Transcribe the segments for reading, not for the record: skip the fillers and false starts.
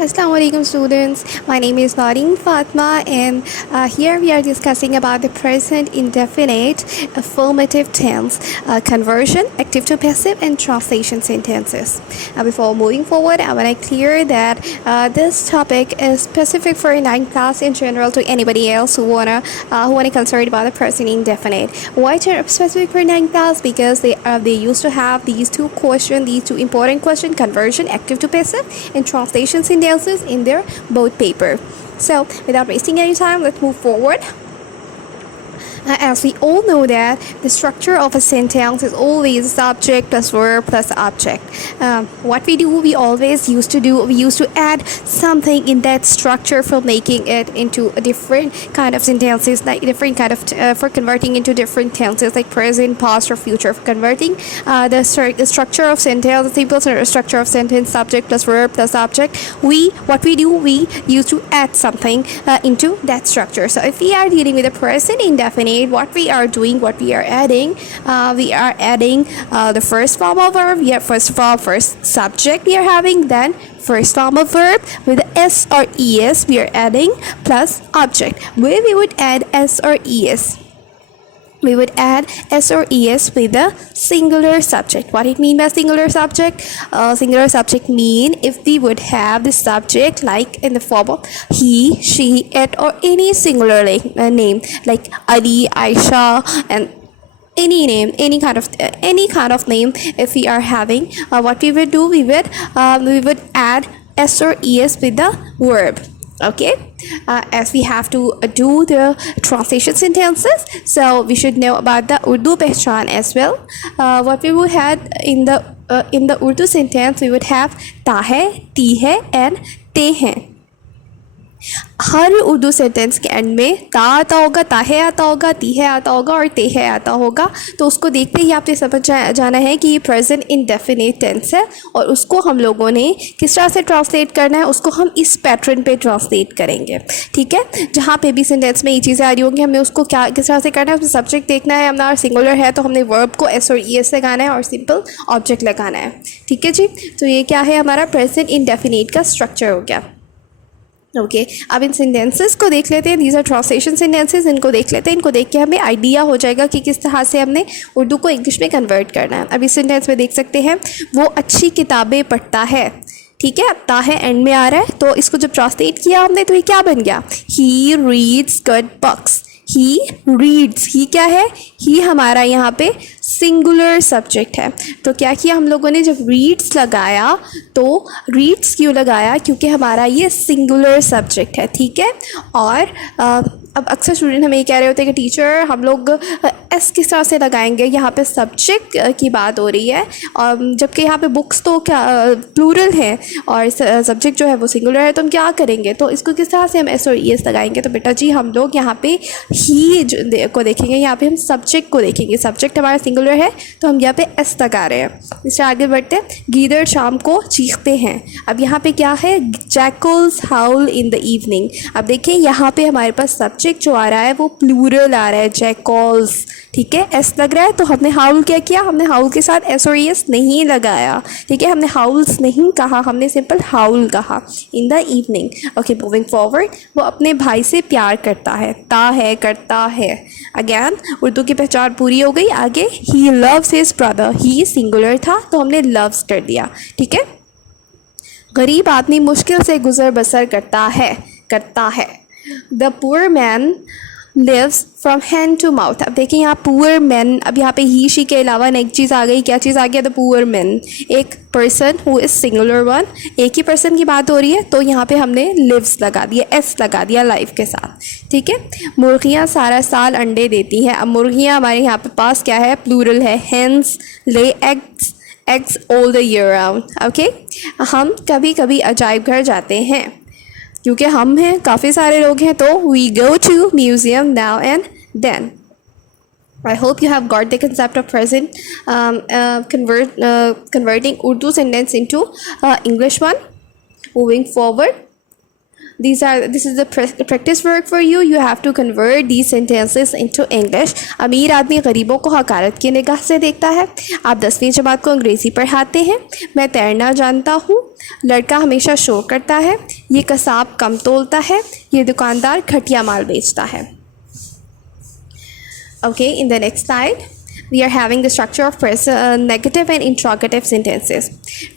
Assalamu alaikum students. My name is Noreen Fatima and here we are discussing about the present indefinite affirmative tense conversion, active to passive and translation sentences. Before moving forward, I want to clear that this topic is specific for 9th class in general to anybody else who wanna concerned about the present indefinite. Why specific for 9th class? Because they used to have these two important questions, conversion, active to passive and translation sentences in their both paper. So without wasting any time, let's move forward. As we all know that the structure of a sentence is always subject plus verb plus object. What we used to add something in that structure for making it into a different kind of sentences, like different kind of for converting into different tenses like present, past or future. For converting the structure of sentence, the simple structure of sentence, subject plus verb plus object, we used to add something into that structure. So if we are dealing with a present indefinite, what we are adding the first form of verb. First of all, first subject we are having, then first form of verb with s or es we are adding, plus object where we would add s or es. We would add s or es with the singular subject. What it mean by singular subject? Singular subject mean if we would have the subject like in the form of he, she, it, or any singular name like Ali, Aisha, and any name, any kind of name. If we are having, what we would do, we would add s or es with the verb. Okay, as we have to do the translation sentences, so we should know about the Urdu pehchan as well. What we would have in the Urdu sentence, we would have ta hai, ti hai, and te hain. Her Urdu sentence के and में ता आता होगा, ताहे आता होगा, तीहे आता होगा और तेहे आता होगा. तो उसको देखते ही आपने समझ जाना है कि ये प्रेजेंट इंडेफिनिट टेंस है और उसको हम लोगों ने किस तरह से ट्रांसलेट करना है, उसको हम इस पैटर्न पे ट्रांसलेट करेंगे. ठीक है, जहाँ पे भी सेंटेंस में ये चीज़ें आ रही होंगी, हमें उसको किस तरह से करना है, उसमें सब्जेक्ट देखना है हमारा सिंगुलर है तो हमने वर्ब को एस और ई एस लगाना है और सिंपल ऑब्जेक्ट लगाना है. ठीक है जी, तो ये क्या है, हमारा प्रेजेंट इंडेफिनिट का स्ट्रक्चर हो गया. ओके, अब इन सेंटेंसेस को देख लेते हैं. These are translation sentences. इनको देख लेते हैं. इनको देख के हमें आइडिया हो जाएगा कि किस तरह से हमने उर्दू को इंग्लिश में कन्वर्ट करना है. अब इस सेंटेंस में देख सकते हैं, वो अच्छी किताबें पढ़ता है. ठीक है, अब ता है एंड में आ रहा है, तो इसको जब ट्रांसलेट किया हमने तो ये क्या बन गया, he reads good books. He reads, he क्या है, ही हमारा यहाँ पे सिंगुलर सब्जेक्ट है. तो क्या किया हम लोगों ने, जब रीड्स लगाया तो रीड्स क्यों लगाया, क्योंकि हमारा ये सिंगुलर सब्जेक्ट है. ठीक है, और अब अक्सर स्टूडेंट हमें ये कह रहे होते हैं कि टीचर हम लोग एस किस तरह से लगाएंगे, यहाँ पे सब्जेक्ट की बात हो रही है और जबकि यहाँ पे बुक्स तो क्या प्लूरल है और सब्जेक्ट जो है वो सिंगुलर है, तो हम क्या करेंगे, तो इसको किस तरह से हम एस और ई एस लगाएंगे. तो बेटा जी हम लोग यहाँ पे ही को देखेंगे, यहाँ पे हम सब्जेक्ट को देखेंगे. सब्जेक्ट हमारा सिंगुलर है तो हम यहाँ पे एस लगा रहे हैं. इससे आगे बढ़ते हैं. गीदड़ शाम को चीखते हैं. अब यहाँ पे क्या है, jackals howl in the evening. अब देखिए यहाँ पे हमारे पास सब्जेक्ट जो आ रहा है वो प्लूरल आ रहा है, जैकल्स. ठीक है, एस लग रहा है तो हमने हाउल क्या किया, हमने हाउल के साथ एस और एस नहीं लगाया. ठीक है, हमने हाउल्स नहीं कहा, हमने सिंपल हाउल कहा. इन the evening. Okay, moving forward. वो अपने भाई से प्यार करता है. ता है, करता है. अगेन उर्दू की पहचान पूरी हो गई. आगे, he loves his brother. He singular था तो हमने लव्स कर दिया. ठीक है, गरीब आदमी मुश्किल से गुजर बसर करता है. The poor man lives from hand to mouth. अब देखिए यहाँ पुअर मैन, अब यहाँ पे ही शी के अलावा नेक्स्ट चीज़ आ गई. क्या चीज़ आ गया, द पुअर मैन, एक person who is singular one, एक ही पर्सन की बात हो रही है तो यहाँ पे हमने लिव्स लगा दिया, एस लगा दिया लाइफ के साथ. ठीक है, मुर्गियाँ सारा साल अंडे देती हैं. अब मुर्गियाँ हमारे यहाँ पे पास क्या है, प्लूरल है. Hence lay eggs all the year round. Okay, हम कभी कभी अजायब घर जाते हैं क्योंकि हम हैं, काफ़ी सारे लोग हैं, तो we go to museum now and then. I hope you have got the concept of present converting Urdu sentence into English one. Moving forward, This is the practice work for you. You have to convert these sentences into English. अमीर आदमी गरीबों को हकारत की निगाह से देखता है. आप 10वीं जमात को अंग्रेज़ी पढ़ाते हैं. मैं तैरना जानता हूँ. लड़का हमेशा शो करता है. ये कसाब कम तोलता है. ये दुकानदार घटिया माल बेचता है. Okay, in the next slide, we are having the structure of negative and interrogative sentences.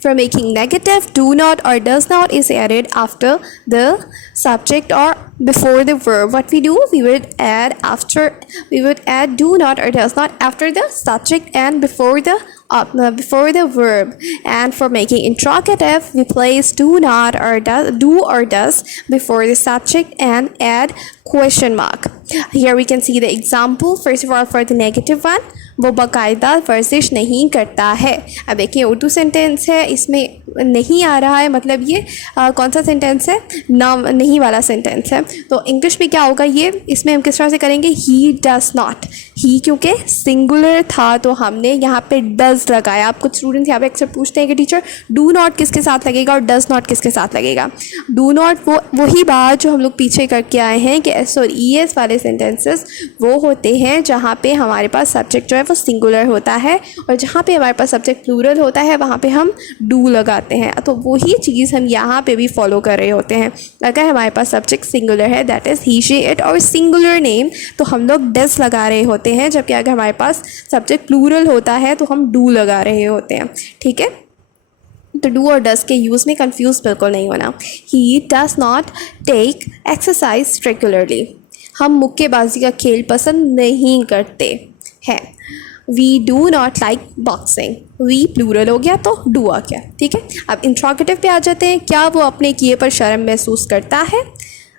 For making negative, do not or does not is added after the subject or before the verb. What we do, we would add do not or does not after the subject and before the verb. And for making interrogative, we place do not or do or does before the subject and add question mark. Here we can see the example. First of all, for the negative one, वो बाकायदा वर्जिश नहीं करता है. अब देखिए Urdu sentence है, इसमें नहीं आ रहा है, मतलब ये कौन सा सेंटेंस है, ना नहीं वाला सेंटेंस है. तो इंग्लिश में क्या होगा, ये इसमें हम किस तरह से करेंगे, ही डज नॉट. ही क्योंकि सिंगुलर था तो हमने यहाँ पे डज लगाया. आप कुछ स्टूडेंट्स यहाँ पे अक्सर पूछते हैं कि टीचर डू नॉट किसके साथ लगेगा और डज नॉट किसके साथ लगेगा. डू नॉट वही बात जो हम लोग पीछे करके आए हैं कि एस और ई एस वाले सेंटेंसेस वो होते हैं जहाँ पे हमारे पास सब्जेक्ट जो है वो सिंगुलर होता है और जहाँ पे हमारे पास सब्जेक्ट प्लूरल होता है वहाँ पे हम डू लगाते हैं. तो वही चीज़ हम यहाँ पे भी फॉलो कर रहे होते हैं. अगर हमारे पास सब्जेक्ट सिंगुलर है, that is he she it, और सिंगुलर नेम, तो हम लोग डज लगा रहे होते हैं. जबकि अगर हमारे पास सब्जेक्ट प्लूरल होता है तो हम डू लगा रहे होते हैं. ठीक है, तो डू और डज के यूज़ में कंफ्यूज बिल्कुल नहीं होना. He does not take exercise regularly. हम मुक्केबाजी का खेल पसंद नहीं करते हैं. We do not like boxing. We plural हो गया तो डू आ गया. ठीक है, अब इंट्रोगेटिव पे आ जाते हैं. क्या वो अपने किए पर शर्म महसूस करता है.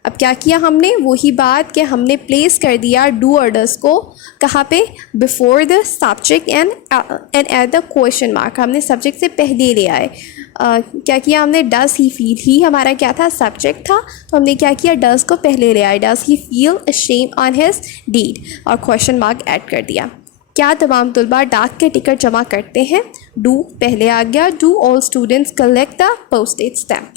अब क्या किया हमने, वही बात कि हमने प्लेस कर दिया डू और डज को कहाँ पे, before the subject and at the question mark. हमने सब्जेक्ट से पहले ले आए. क्या किया हमने, डज ही फील. ही हमारा क्या था, सब्जेक्ट था, तो हमने क्या किया, डज को पहले ले आए. Does he feel ashamed on his deed और क्वेश्चन मार्क ऐड कर दिया. क्या तमाम तलबा डाक के टिकट जमा करते हैं. डू पहले आ गया. Do all students collect the postage stamp.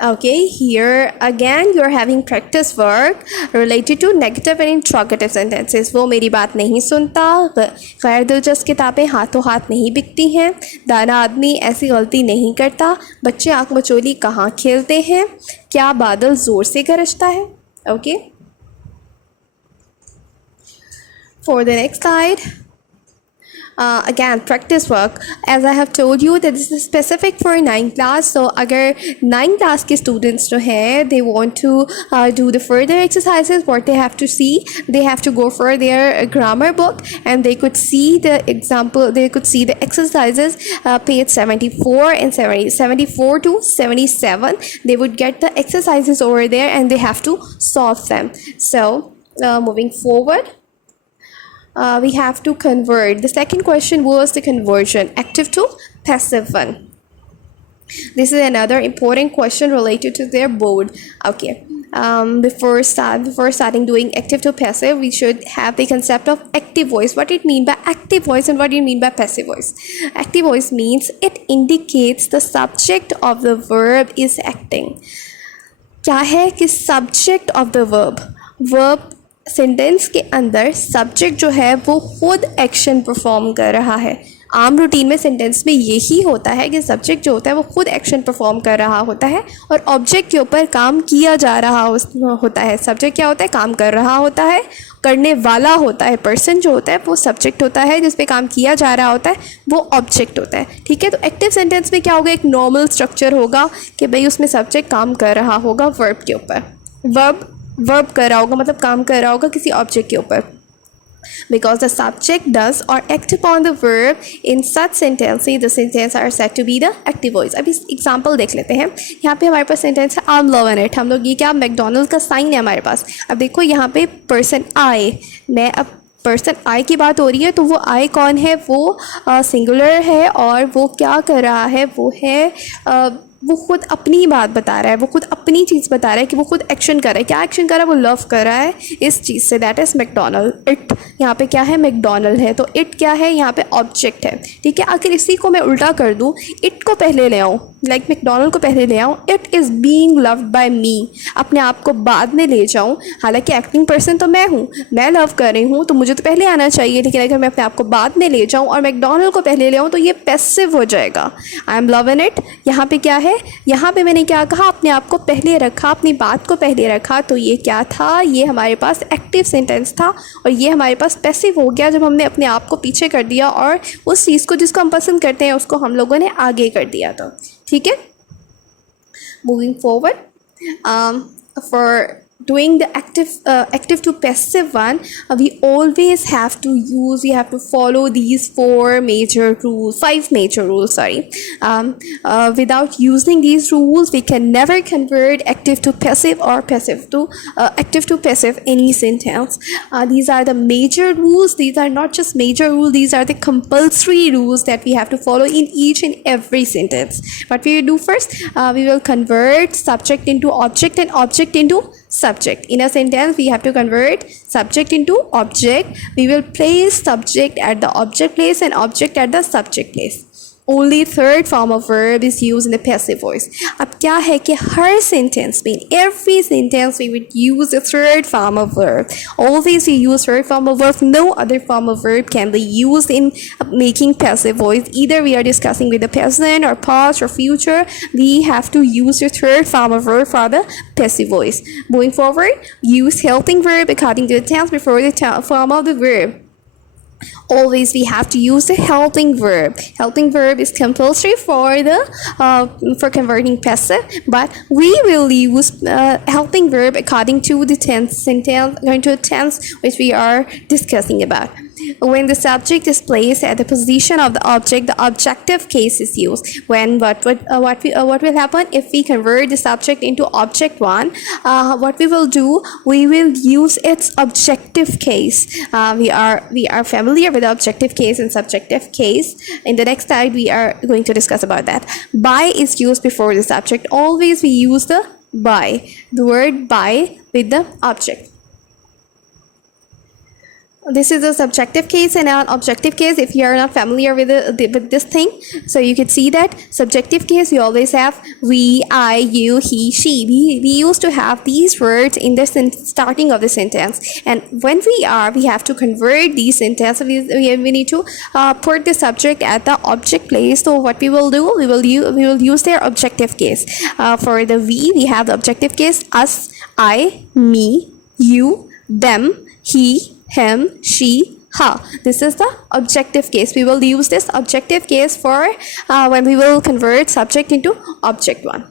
Okay, here again you are having practice work related to negative and interrogative sentences. वो मेरी बात नहीं सुनता. गैर दिलचस्प किताबें हाथों हाथ नहीं बिकती हैं. दाना आदमी ऐसी गलती नहीं करता. बच्चे आँख मचोली कहाँ खेलते हैं. क्या बादल ज़ोर से गरजता है. Okay. For the next slide, again practice work. As I have told you that this is specific for 9th class. So अगर 9th class के students जो हैं, they want to do the further exercises, what they have to see, they have to go for their grammar book and they could see the example, they could see the exercises, page 74 and 74 to 77. They would get the exercises over there and they have to solve them. So moving forward, we have to convert. The second question was the conversion, active to passive one. This is another important question related to their board. Okay, before starting doing active to passive, we should have the concept of active voice. What it mean by active voice and what do you mean by passive voice? Active voice means it indicates the subject of the verb is acting. क्या है कि subject of the verb sentence के अंदर subject जो है वो खुद action perform कर रहा है. आम रूटीन में सेंटेंस में यही होता है कि सब्जेक्ट जो होता है वो खुद एक्शन परफॉर्म कर रहा होता है और ऑब्जेक्ट के ऊपर काम किया जा रहा होता है. सब्जेक्ट क्या होता है, काम कर रहा होता है, करने वाला होता है. पर्सन जो होता है वो सब्जेक्ट होता है, जिस पे काम किया जा रहा होता है वो ऑब्जेक्ट होता है. ठीक है, तो एक्टिव सेंटेंस में क्या होगा, एक नॉर्मल स्ट्रक्चर होगा कि भाई उसमें सब्जेक्ट काम कर रहा होगा वर्ब के ऊपर. वर्ब कर रहा होगा मतलब काम कर रहा होगा किसी ऑब्जेक्ट के ऊपर. Because the subject does or act upon the verb in such sentences, the sentences are said to be the active voice. अब इस एग्जाम्पल देख लेते हैं. यहाँ पे हमारे पास सेंटेंस है I'm loving it. हम लोग ये क्या, मैकडोनल्ड का साइन है हमारे पास. अब देखो यहाँ पे पर्सन आई, मैं अब पर्सन आई की बात हो रही है तो वो आई कौन है, वो सिंगुलर है और वो क्या कर रहा है, वो है वो खुद अपनी बात बता रहा है, वो खुद अपनी चीज़ बता रहा है कि वो खुद एक्शन कर रहा है. क्या एक्शन कर रहा है, वो लव कर रहा है इस चीज़ से. That is McDonald. इट यहाँ पे क्या है, मैकडोनल्ड है, तो इट क्या है, यहाँ पे ऑब्जेक्ट है. ठीक है, अगर इसी को मैं उल्टा कर दूँ, इट को पहले ले आऊँ लाइक मैकडोनल्ड को पहले ले आऊँ, it is being loved by me, अपने आप को बाद में ले जाऊँ, हालांकि एक्टिंग पर्सन तो मैं हूँ, मैं लव कर रही हूँ तो मुझे तो पहले आना चाहिए, लेकिन अगर मैं अपने आप को बाद में ले जाऊँ और मैकडोनल्ड को पहले ले आऊँ तो ये पैसिव हो जाएगा। आई एम लविंग इट, यहाँ पे क्या है, यहाँ पे मैंने क्या कहा, अपने आप को पहले रखा, अपनी बात को पहले रखा, तो ये क्या था, ये हमारे पास एक्टिव सेंटेंस था और ये हमारे पास पैसिव हो गया जब हमने अपने आप को पीछे कर दिया और उस चीज़ को जिसको हम पसंद करते हैं उसको हम लोगों ने आगे कर दिया। तो ठीक है, moving forward, for doing the active to passive one, we always have to follow these five major rules, sorry. Without using these rules we can never convert active to passive or passive to active to passive any sentence. These are the major rules. These are not just major rules, these are the compulsory rules that we have to follow in each and every sentence. What we will do first, we will convert subject into object and object into subject. In a sentence we have to convert subject into object. We will place subject at the object place and object at the subject place. Only third form of verb is used in the passive voice. अब क्या है कि हर sentence में, in every sentence we would use the third form of verb. Always we use third form of verb. No other form of verb can be used in making passive voice. Either we are discussing with the present or past or future, we have to use the third form of verb for the passive voice. Moving forward, use helping verb according to the tense before the form of the verb. Always we have to use the helping verb. Helping verb is compulsory for the for converting passive, but we will use helping verb according to the tense which we are discussing about. When the subject is placed at the position of the object, the objective case is used. When what will happen if we convert the subject into object one? What we will do, we will use its objective case. We are familiar with the objective case and subjective case. In the next slide, we are going to discuss about that. By is used before the subject. Always we use the word by with the object. This is a subjective case and an objective case. If you are not familiar with with this thing, so you can see that subjective case we always have we, I, you, he, she. We used to have these words in the starting of the sentence, and when we have to convert these sentences, we need to put the subject at the object place. So what we will do, we will use their objective case. For the we have the objective case us, I, me, you, them, he, him, she, her. This is the objective case. We will use this objective case for when we will convert subject into object one.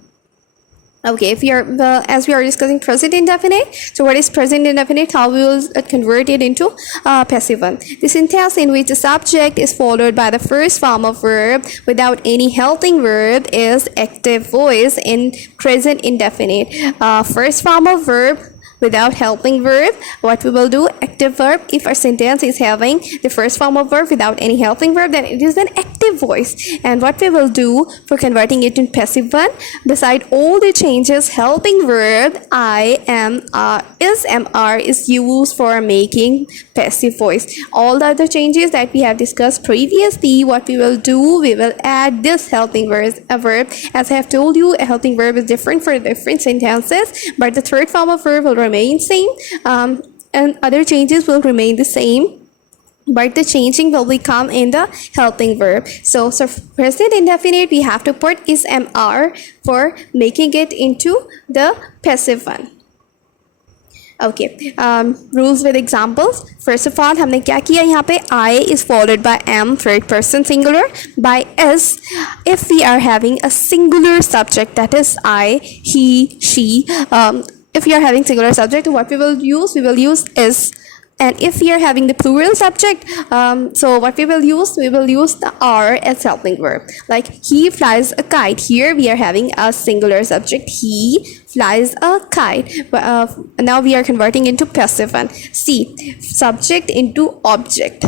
Okay, if we are as we are discussing present indefinite, so what is present indefinite? How we will convert it into passive one? The sentence in which the subject is followed by the first form of verb without any helping verb is active voice in present indefinite. First form of verb without helping verb, what we will do, active verb. If our sentence is having the first form of verb without any helping verb, then it is an active voice. And what we will do for converting it in passive one, beside all the changes, helping verb I, am, are, is, am, are is used for making passive voice. All the other changes that we have discussed previously, what we will do, we will add this helping verb. As I have told you, a helping verb is different for different sentences, but the third form of verb will remain same, and other changes will remain the same, but the changing will become in the helping verb. So present indefinite, we have to put is, am, are for making it into the passive one. Okay, rules with examples. First of all, हमने क्या किया यहाँ पे, I is followed by am, third person singular, by is. If we are having a singular subject, that is I, he, she. If we are having singular subject, what we will use is. And if we are having the plural subject, so what we will use the are as helping verb. Like he flies a kite. Here we are having a singular subject. He flies a kite. Now we are converting into passive one. See, subject into object.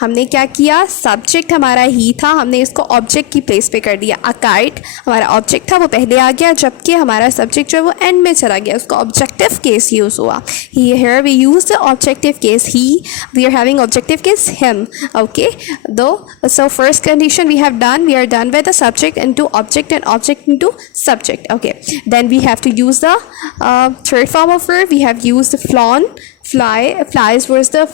हमने क्या किया, subject हमारा ही था, हमने इसको object की place पे कर दिया. अ काइट हमारा ऑब्जेक्ट था, वो पहले आ गया, जबकि हमारा सब्जेक्ट जो है वो एंड में चला गया, उसका ऑब्जेक्टिव केस यूज़ हुआ. Here we use the objective case he, we are having objective case him. Okay, though, so first condition we have done, we are done with the subject into object and object into subject. Okay, then we have to use the third form of verb. We have used flown, flies was the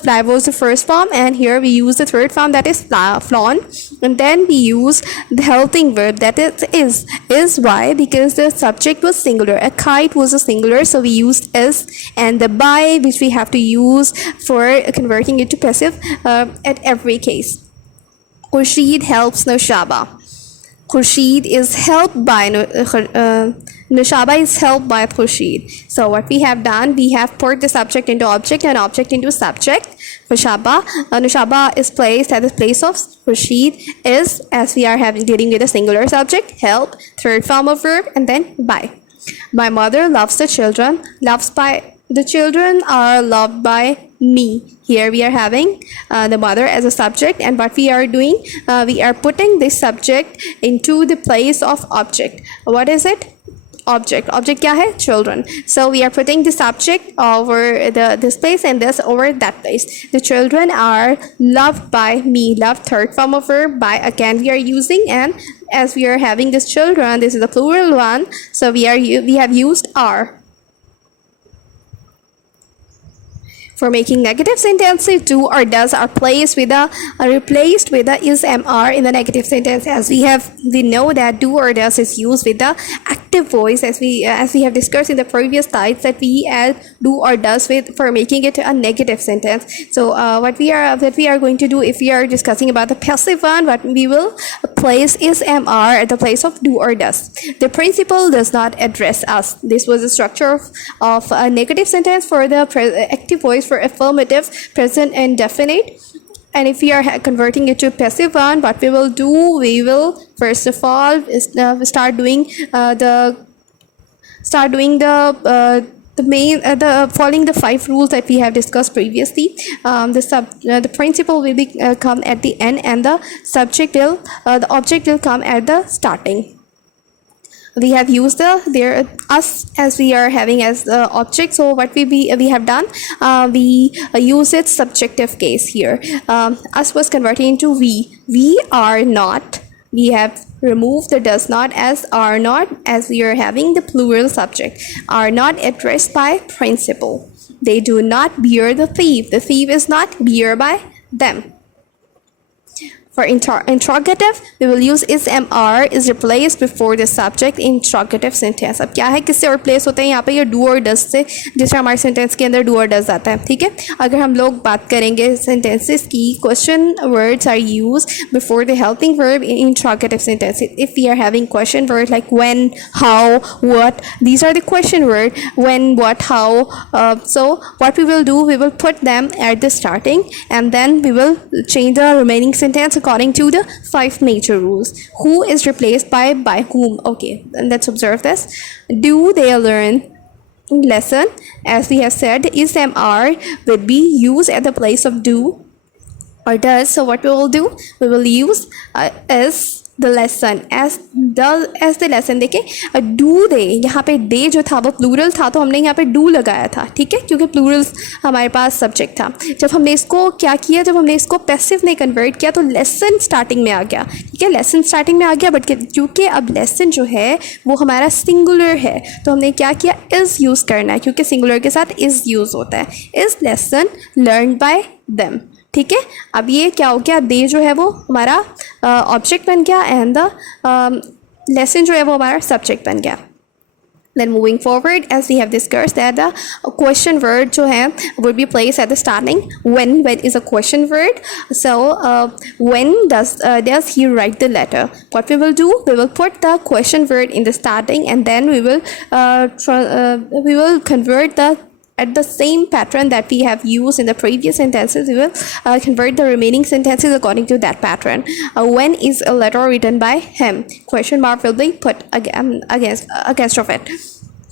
first form, and here we use the third form, that is flown. And then we use the helping verb, that is. Why? Because the subject was singular, a kite was a singular, so we used is, and the by, which we have to use for converting it to passive at every case. Khurshid helps Noshaba. Khurshid is helped by Nushaba is helped by Khurshid. So what we have done, we have put the subject into object and object into subject. Nushaba is placed at the place of Khurshid is, as we are dealing with a singular subject, help, third form of verb, and then by. My mother loves the children. The children are loved by me. Here we are having the mother as a subject, and what we are doing, we are putting this subject into the place of object. What is it? Object क्या है, children. So we are putting the subject over this place and this over that place. The children are loved by me. Love, third form of verb, by again we are using, and as we are having this children, this is a plural one, so we have used are. For making negative sentences, do or does are replaced with the is, am, are in the negative sentence. As we know that do or does is used with the active voice, as we have discussed in the previous slides, that we add do or does for making it a negative sentence. So what we are going to do, if we are discussing about the passive one, what we will place is, am, are at the place of do or does. The principal does not address us. This was the structure of a negative sentence for the active voice for affirmative, present, and definite. And if we are converting it to passive one, what we will do, we will first of all start doing following the 5 rules that we have discussed previously. The principal will come at the end, and the object will come at the starting. We have used us as we are having as the object. So what we have done, we use its subjective case here. Us was converted into we. We are not. We have removed the does not as are not, as we are having the plural subject. Are not addressed by principal. They do not bear the thief. The thief is not bear by them. For interrogative, we will use is, am, are is replaced before the subject in interrogative sentence. अब क्या है, किससे replace होते हैं यहाँ पे, ये do or does से, जिससे हमारे sentence के अंदर do or does आता है. ठीक है, अगर हम लोग बात करेंगे sentences की, question words are used before the helping verb in interrogative sentences. If we are having question words like when, how, what, these are the question word, when, what, how. So what we will do, we will put them at the starting, and then we will change the remaining sentence according to the 5 major rules. Who is replaced by whom. Okay, and let's observe this. Do they learn lesson? As we have said, is, am, are will be used at the place of do or does. So what we will do, we will use is the lesson as the lesson. देखिए do they, यहाँ पे they जो था वो plural था, तो हमने यहाँ पे do लगाया था. ठीक है, क्योंकि plural हमारे पास subject था. जब हमने इसको क्या किया, जब हमने इसको passive में convert किया, तो lesson starting में आ गया. ठीक है, lesson starting में आ गया, बट क्योंकि अब lesson जो है वो हमारा singular है, तो हमने क्या किया, is use करना है, क्योंकि singular के साथ is use होता है. Is lesson learned by them. ठीक है, अब ये क्या हो गया, दे जो है वो हमारा ऑब्जेक्ट बन गया, एंड द लेसन जो है वो हमारा सब्जेक्ट बन गया. Then moving forward, as we have discussed, that the question word जो है would be placed at the starting. When is a question word. So when does he write the letter? What we will do, we will put the question word in the starting, and then we will convert at the same pattern that we have used in the previous sentences. We will convert the remaining sentences according to that pattern. When is a letter written by him? Question mark will be put against of it.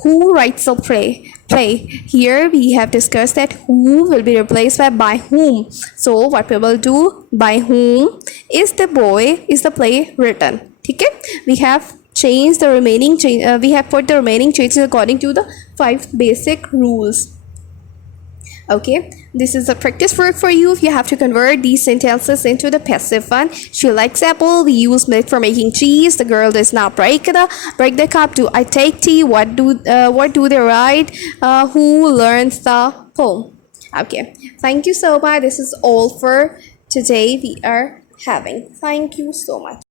Who writes a play? Here we have discussed that who will be replaced by whom. So what we will do, by whom is the play written. Okay, we have changed the remaining we have put the remaining changes according to the 5 basic rules. Okay, this is a practice work for you. You have to convert these sentences into the passive one. She likes apple. We use milk for making cheese. The girl does not break the cup. Do I take tea? What do they write? Who learns the poem? Okay, thank you so much. This is all for today we are having. Thank you so much.